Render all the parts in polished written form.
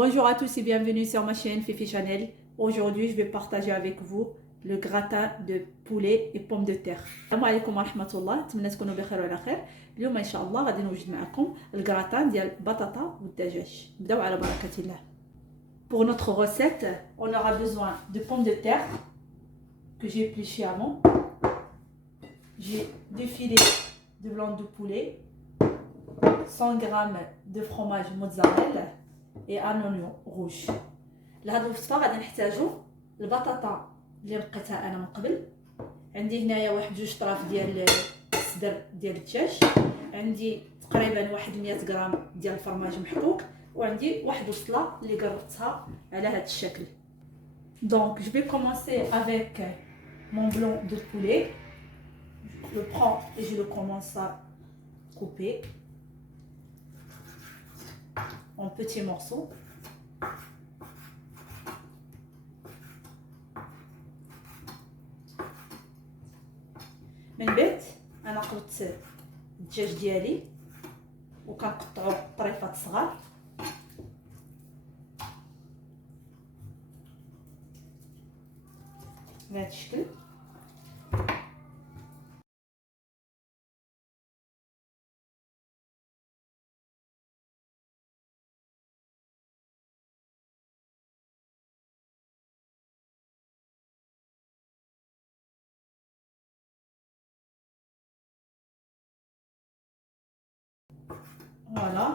Bonjour à tous et bienvenue sur ma chaîne Fifi Chanel. Aujourd'hui, je vais partager avec vous le gratin de poulet et pommes de terre. السلام عليكم ورحمة الله، نتمنى تكونوا بخير وعلى خير. اليوم إن شاء الله غادي نوجد معكم الgratin ديال البطاطا والدجاج. نبداو على بركة الله. Pour notre recette, on aura besoin de pommes de terre que j'ai épluchées avant. J'ai 2 filets de blanc de poulet, 100 g de fromage mozzarella et un oignon rouge. لهاد الوصفه غادي نحتاجو البطاطا اللي نقيتها انا من قبل. عندي هنايا واحد 2 طراف ديال الصدر ديال الدجاج، عندي تقريبا واحد 100 غرام ديال الفرماج محكوك، وعندي واحد البصله اللي قرطتها على هذا الشكل. Donc je vais commencer avec mon blanc de poulet. Je le prends et je le commence à couper en petits morceaux. من بعد انا قلت الدجاج ديالي وكنقطعو طريفات صغار. بهذا الشكل. Voilà,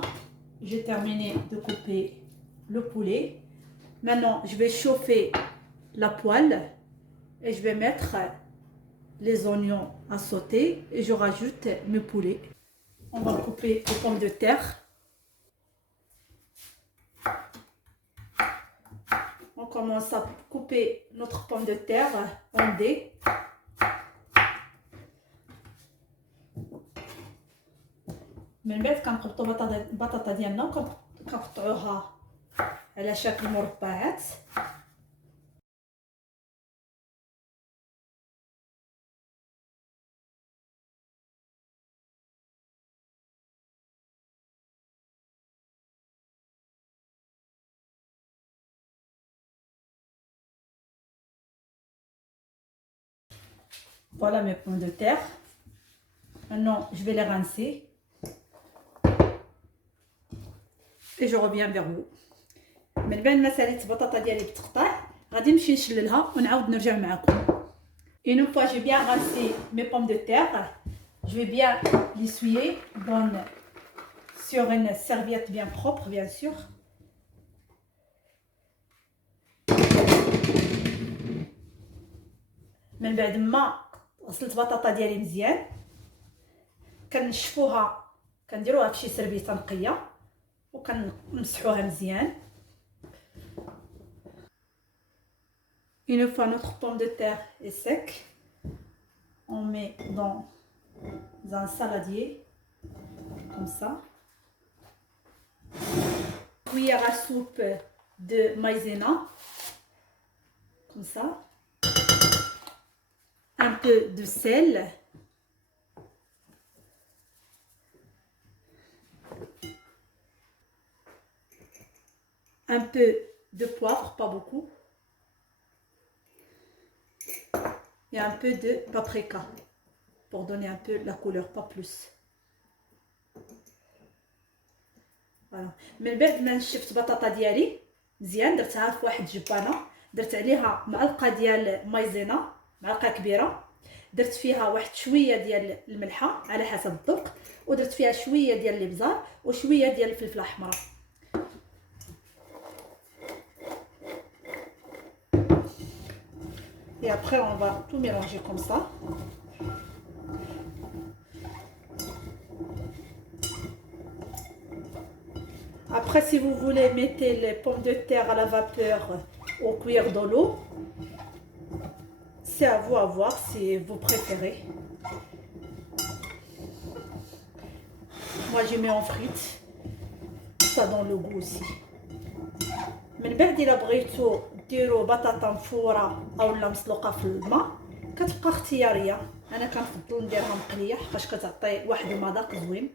j'ai terminé de couper le poulet. Maintenant, je vais chauffer la poêle et je vais mettre les oignons à sauter et je rajoute mes poulets. On va couper les pommes de terre. On commence à couper notre pomme de terre en dés. من بعد كنقبطوا البطاطا ديالنا وكنقطعوها على شكل مربعات. Voilà mes pommes de terre. Maintenant, je vais les rincer. Et je reviens vers vous. من بعد ما ساليت البطاطا ديالي بتقطع غادي نمشي نشللها ونعاود نرجع معكم. Une fois j'ai bien rincé mes pommes de terre, je vais bien l'essuyer sur une serviette bien propre bien sûr. من بعد ما غسلت البطاطا ديالي مزيان كنشفوها، كنديروها في شي سربيته نقيه وكنمسحوها مزيان. Une fois notre pomme de terre est sec, on met dans un saladier comme ça. Cuillère à soupe de maïzena comme ça. Un peu de sel. Un peu de poivre, pas beaucoup. Et un peu de paprika pour donner un peu la couleur, pas plus. Voilà. من بعد ما نشفت البطاطا ديالي مزيان درتها في واحد الجبانه، درت عليها معلقه ديال مايزينا، معلقه كبيره، درت فيها واحد شويه ديال الملحه على حسب الذوق، ودرت فيها شويه ديال الابزار وشويه ديال الفلفله الحمراء. Et après, on va tout mélanger comme ça. Après, si vous voulez, mettez les pommes de terre à la vapeur au cuillère de l'eau. C'est à vous à voir si vous préférez. Moi, je mets en frites. Ça donne le goût aussi. من بعد إلا بغيتو ديروا بطاطا مفوره اولا مسلوقه في الماء كتبقى اختياريه. انا كنفضل نديرها مقليه حقاش كتعطي واحد المذاق زوين.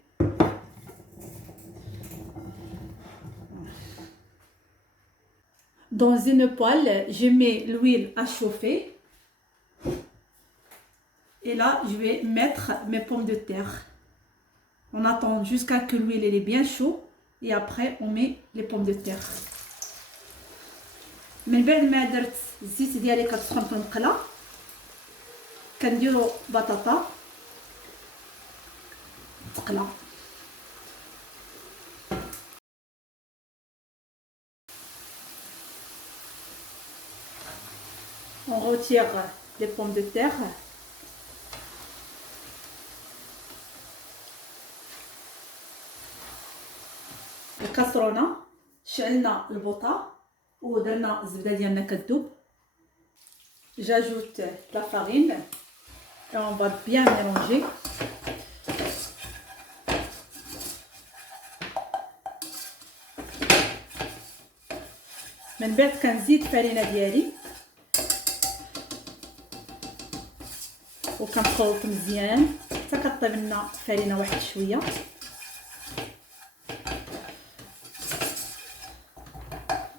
Dans une poêle, je mets l'huile à chauffer. Et là, je vais mettre mes pommes de terre. On attend jusqu'à que l'huile est bien chaude. Et après, on met les pommes de terre. من بعد ما درت الزيت ديالي كتسخن في المقله كنديرو بطاطا تقلى. On retire les pommes de terre. الكاسرونه شعلنا البوطه ودرنا الزبده ديالنا كتذوب. J'ajoute la farine et on va bien mélanger. من بعد كنزيد الفرينه ديالي وكنخلط مزيان حتى كطيب لنا الفرينه واحد شويه.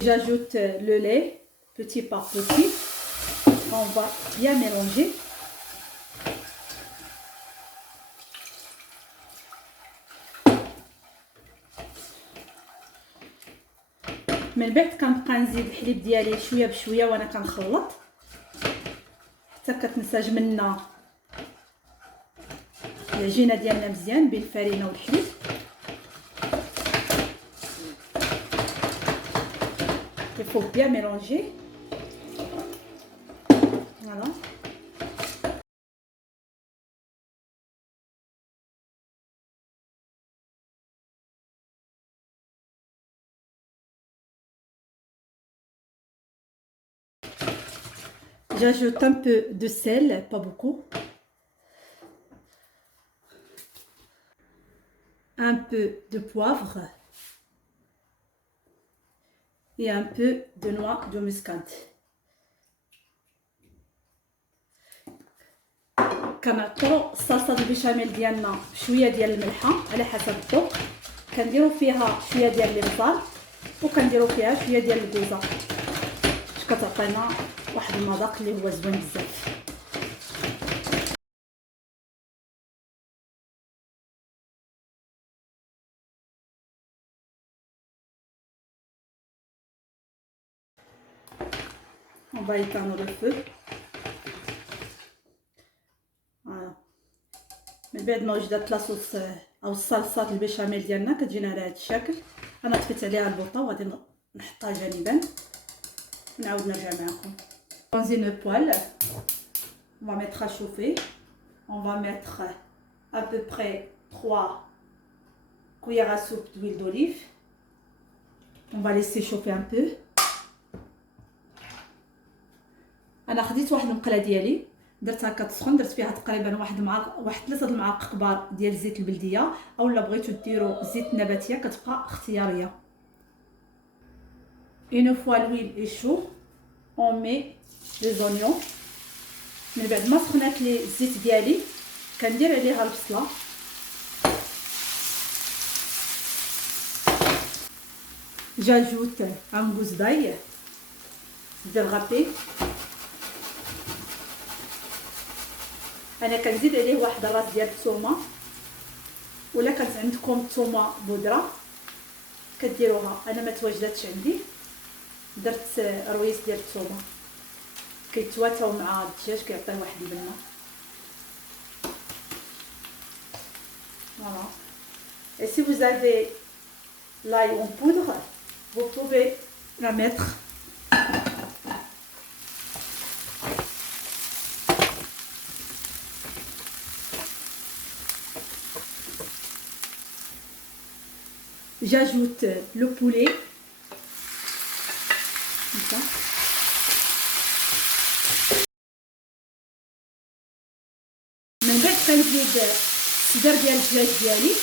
J'ajoute le lait petit par petit. On va bien mélanger. من بعد كنبقى نزيد الحليب ديالي شويه بشويه وانا كنخلط حتى كتنسجم لنا العجينه ديالنا مزيان بين الفرينه والحليب. Il faut bien mélanger. Voilà. J'ajoute un peu de sel, pas beaucoup. Un peu de poivre. Et un peu de noix de muscade. كنعطرو الصلصه البيشاميل ديالنا شويه ديال الملحه على حسب الذوق. كنديرو فيها شويه ديال البصل وكنديرو فيها شويه ديال الكوزه باش كتعطينا واحد المذاق اللي هو زوين بزاف. On va éteindre le feu. Voilà. من بعد ما وجدت لاصوص او الصلصه البيشاميل ديالنا كتجينا على هذا الشكل. انا طفيت عليها البوطه وغادي نحطها جانبا ونعاود نرجع معكم. Dans une poêle, on va mettre à chauffer. On va mettre à peu près 3 cuillères à soupe d'huile d'olive. On va laisser chauffer un peu. انا خديت واحد المقله ديالي درتها كتسخن، درت فيها تقريبا واحد 3 المعالق كبار ديال زيت البلديه، اولا بغيتو ديروا زيت نباتيه كتبقى اختياريه. Une fois l'huile est chaud, on met les oignons. من بعد ما سخنات لي الزيت ديالي كندير عليها البصله j'ajoute un gousse d'ail dérapé. انا كنزيد عليه واحد الراس ديال الثومه، ولا كانت عندكم ثومه بودره كديروها. انا ما تواجدتش عندي، درت رويس ديال الثومه كيتواتاو مع الدجاج كيعطي واحد البنه. Voilà. Et si vous avez l'ail en poudre, vous pouvez la mettre. J'ajoute le poulet. Comme ça. من بعد كنزيد الصدر ديال الدجاج ديالي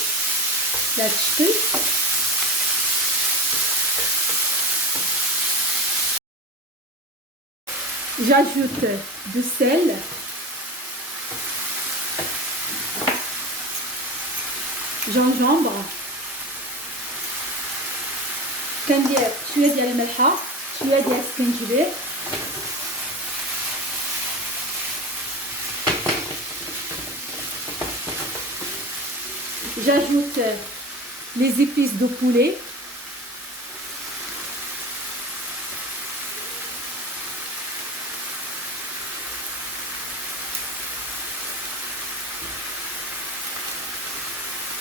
بهذا الشكل. J'ajoute du sel, gingembre, كندير شويه ديال الملحه شويه ديال السكنجبير، j'ajoute les épices de poulet.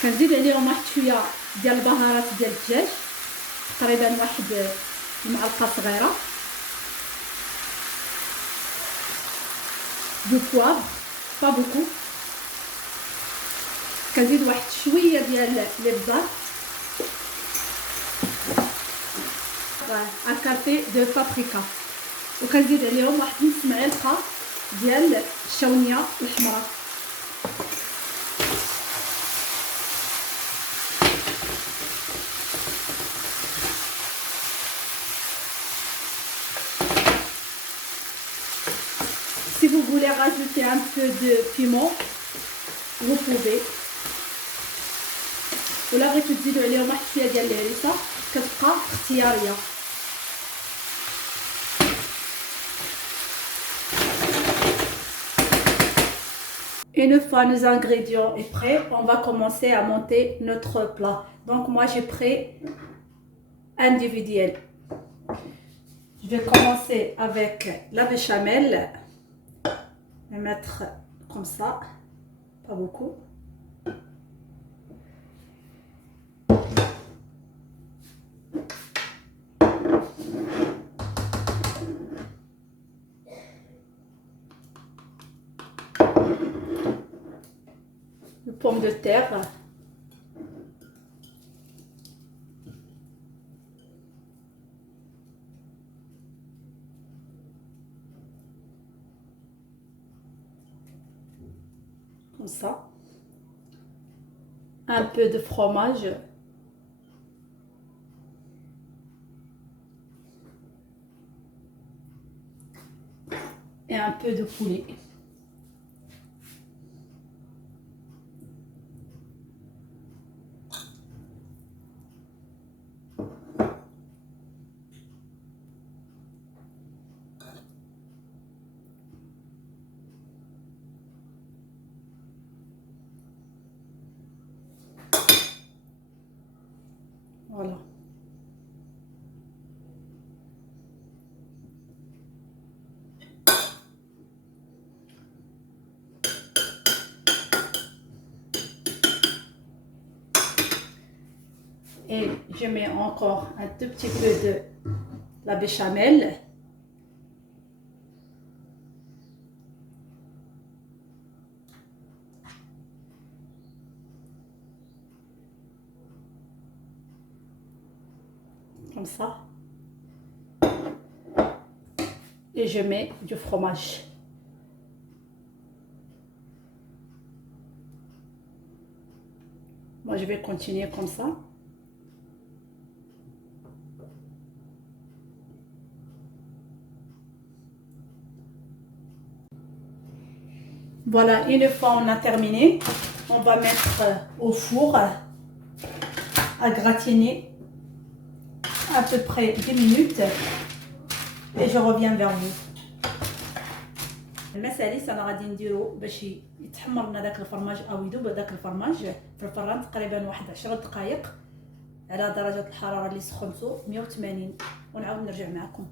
كنزيد عليهم واحد شويه ديال البهارات ديال الدجاج، تقريبا واحد المعلقه صغيره دو بوافر با بوكو. كنزيد واحد شويه ديال الابزار، ان كافي دو بابريكا، وكنزيد عليهم واحد نص معلقه ديال الشاونيه الحمراء. Si vous voulez rajouter un peu de piment, vous pouvez. ولا بغيتو تزيدوا عليهم واحد شويه ديال الهريسه كتبقى اختياريه. Une fois nos ingrédients est prêts, on va commencer à monter notre plat. Donc moi j'ai pris individuel. Je vais commencer avec la béchamel. Je vais mettre comme ça, pas beaucoup. Les pommes de terre. Comme ça. Un peu de fromage. Et un peu de poulet. Voilà. Et je mets encore un tout petit peu de la béchamel. Comme ça. Et je mets du fromage. Moi, je vais continuer comme ça. Voilà, une fois on a terminé, on va mettre au four à gratiner à peu près 10 minutes et je reviens vers vous. المساليس انا غادي نديرو باش يتحمر لنا داك الفرماج او يذوب داك الفرماج في الفران تقريبا واحد 10 دقائق على درجه الحراره اللي سخنتو 180 ونعاود نرجع معكم.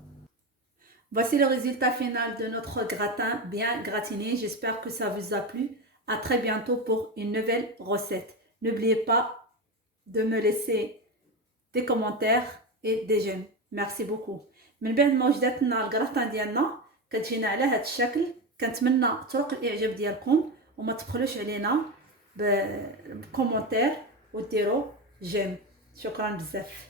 Voici le résultat final de notre gratin bien gratiné. J'espère que ça vous a plu. À très bientôt pour une nouvelle recette. N'oubliez pas de me laisser des commentaires et des j'aime. Merci beaucoup. من بعد ما وجدتنا الكراتان ديالنا كتجينا على هذا الشكل. كنتمنى تطرق الاعجاب ديالكم وما تبخلوش علينا بكومونتير وديروا جيم. شكرا بزاف.